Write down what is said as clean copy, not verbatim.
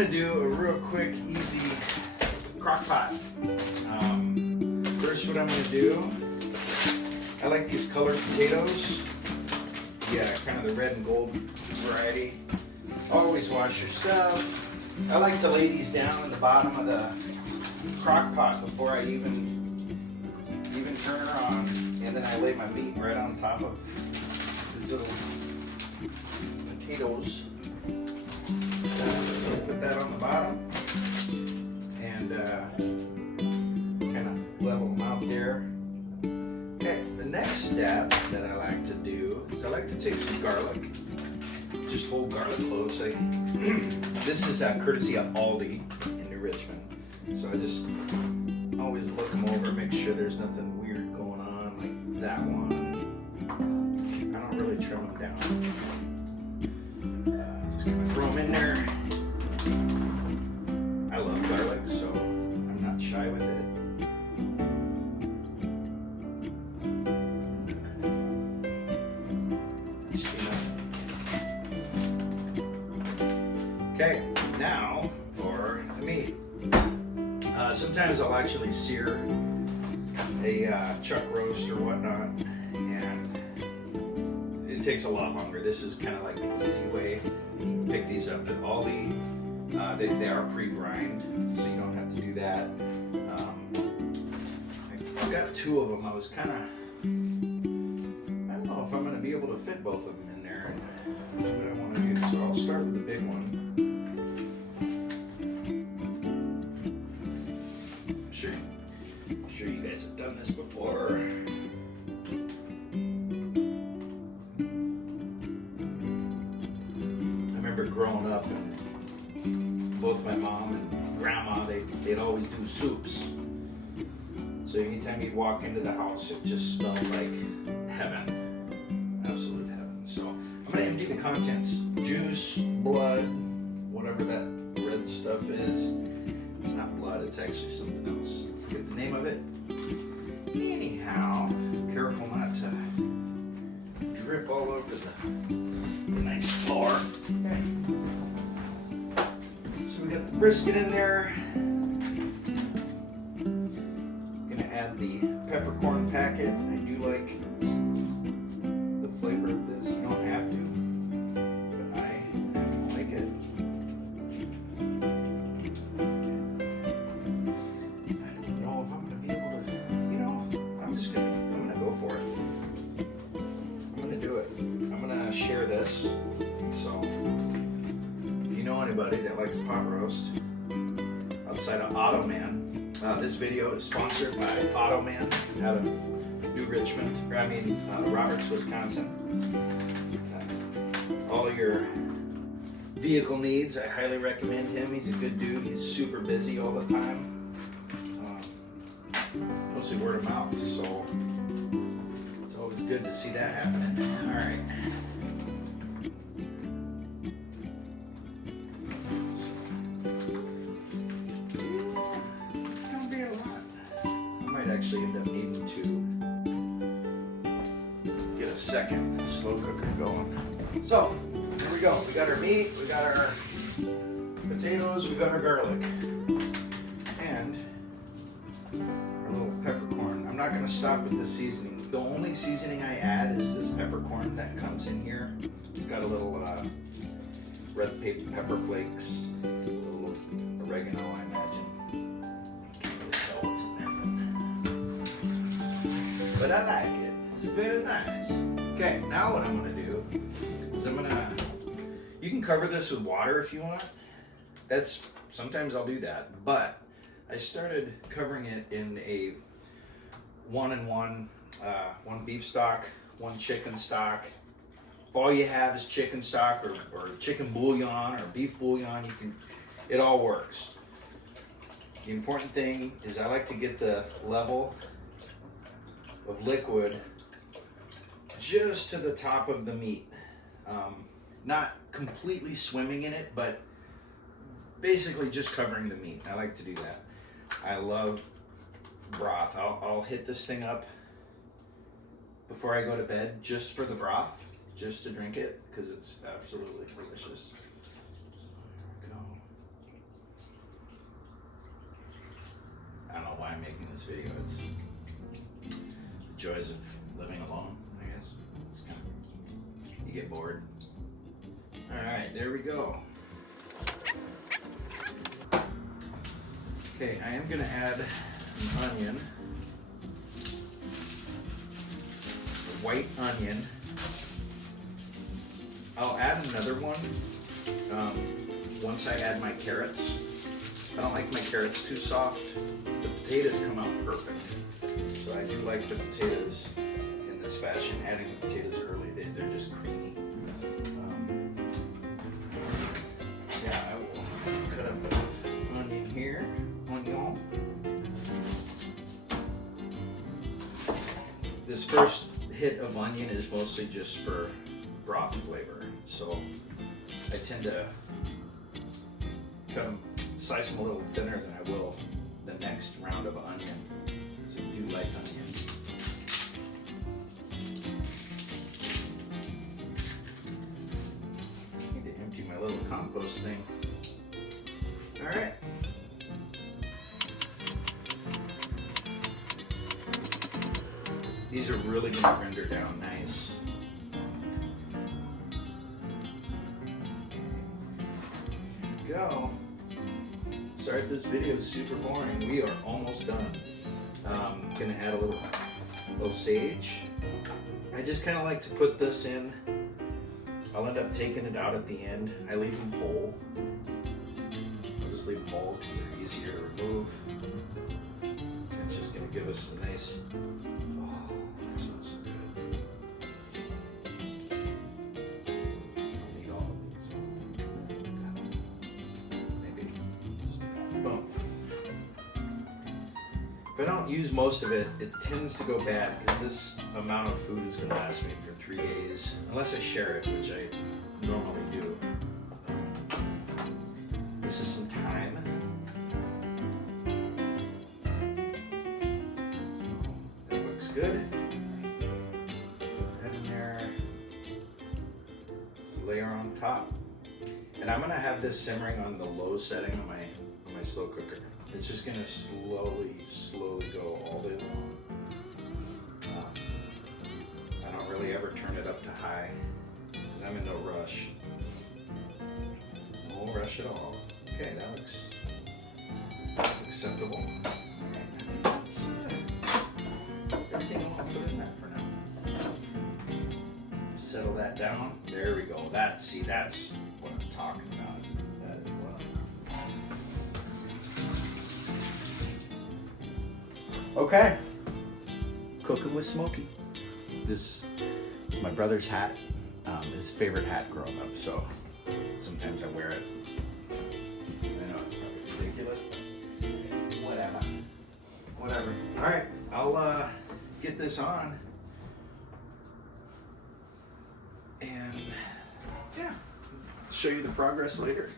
gonna do a real quick, easy crock pot. First, what I'm gonna do, I like these colored potatoes. Yeah, kind of the red and gold variety. Always wash your stuff. I like to lay these down in the bottom of the crock pot before I even turn her on, and then I lay my meat right on top of these little potatoes. So put that on the bottom and kind of level them out there. Okay, the next step that I like to do is I like to take some garlic, just whole garlic cloves. This is courtesy of Aldi in New Richmond, so I just always look them over, make sure there's nothing weird going on, like that one. I don't really trim them down. Just gonna throw them in there. I love garlic, so I'm not shy with it. Okay, now for the meat. Sometimes I'll actually sear a chuck roast or whatnot, and it takes a lot longer. This is kind of like the easy way. You pick these up at Aldi. They are pre-brined, so you don't have to do that. I've got two of them. I was kind of, I don't know if I'm going to be able to fit both of them in there and do what I want to do. So I'll start with the big one. I'm sure you guys have done this before. I remember growing up, and both my mom and grandma, they'd always do soups. So anytime you'd walk into the house, it just smelled like heaven, absolute heaven. So I'm gonna empty the contents: juice, blood, whatever that red stuff is. It's not blood, it's actually something else. I forget the name of it. Anyhow, careful not to drip all over the nice floor. Okay. So we got the brisket in there. Gonna add the peppercorn packet. I do like the flavor of this. You don't have to, but I have to like it. Share this. So if you know anybody that likes pot roast outside of Automan, this video is sponsored by Automan out of New Richmond, Roberts, Wisconsin. All of your vehicle needs, I highly recommend him. He's a good dude. He's super busy all the time. Mostly word of mouth, so it's always good to see that happening. All right. Actually end up needing to get a second slow cooker going. So here we go. We got our meat, we got our potatoes, we got our garlic, and our little peppercorn. I'm not going to stop with the seasoning. The only seasoning I add is this peppercorn that comes in here. It's got a little red pepper flakes, a little oregano, I imagine. But I like it. It's very nice. Okay, now what I'm gonna do is you can cover this with water if you want. Sometimes I'll do that, but I started covering it in a 1-in-1, one beef stock, one chicken stock. If all you have is chicken stock or chicken bouillon or beef bouillon, it all works. The important thing is I like to get the level of liquid just to the top of the meat. Not completely swimming in it, but basically just covering the meat. I like to do that. I love broth. I'll hit this thing up before I go to bed just for the broth, just to drink it, because it's absolutely delicious. There we go. this video. It's the joys of living alone, I guess. It's kind of, you get bored. All right, there we go. Okay, I am gonna add an onion, a white onion. I'll add another one once I add my carrots. I don't like my carrots too soft. The potatoes come out perfect. So I do like the potatoes in this fashion. Adding the potatoes early, they're just creamy. Yeah, I will cut up an onion here. Onion. This first hit of onion is mostly just for broth flavor. So I tend to cut them, slice them a little thinner than I will the next round of onion, because I do like onion. I need to empty my little compost thing. All right. These are really going to render down nice. Go. Sorry if this video is super boring. We are almost done. Gonna add a little sage. I just kind of like to put this in. I'll end up taking it out at the end. I leave them whole. I'll just leave them whole because they're easier to remove. It's just gonna give us a nice. Oh, that smells so good. I'll need all of these. Maybe just boom. If I don't use most of it, it tends to go bad because this amount of food is going to last me for 3 days, unless I share it, which I normally do. This is some thyme. That looks good. Put that in there. Layer on top. And I'm going to have this simmering on the low setting on my slow cooker. It's just going to slowly go all day long. I don't really ever turn it up to high because I'm in no rush. No rush at all. Okay, that looks acceptable. That's everything I'll put in that for now. Settle that down. There we go. That's what I'm talking about. That is what Okay, cooking with Smokey. This is my brother's hat, his favorite hat growing up, so sometimes I wear it. I know it's probably ridiculous, but whatever. All right, I'll get this on, and yeah, show you the progress later.